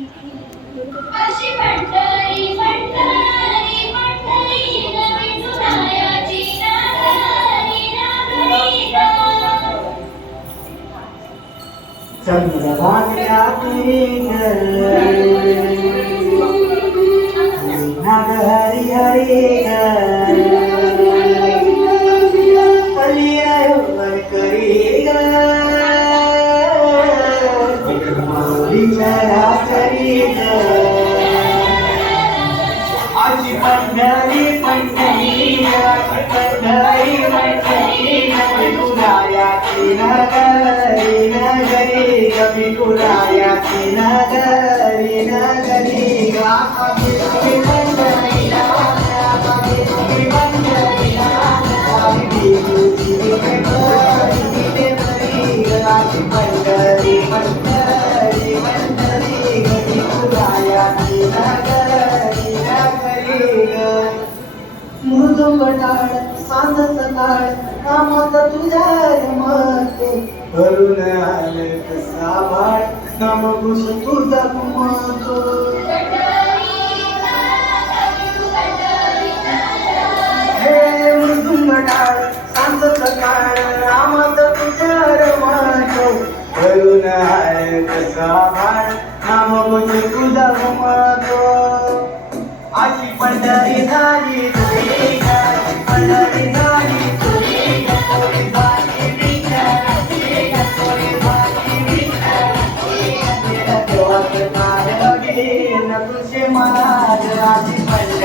अशी पंढरी पंढरी पंढरी ग विठुरायाची नगरी नगरी ग. चंद्रभाग्याची हरी हरी करी आजी पंढरी पंढरी पंढरी पंढरी विठुरायाची नगरी नगरी विठुरायाची नगरी नगरी पंढरी पंढरी पंढरी विठुरायाची नगरी नगरी मृदुंग टाळ सांग सकाळ नामात तुझ्या रमते करून आले साभाळ नाम घुस तुझा घुमतो. हे मृदुंग टाळ सांग सकाळ नामात तुझ्या रमतो करून आले साभाळ नाम घुस तुझा घुमतो. आजी पंढरी झाली तुझी पंढरी झाली तुझी थोडी भाजी विठ्ठलाची थोडी भाजी विठ्ठलाची देवाचं नाव घेईन तुझे महाराज आजी पंढरी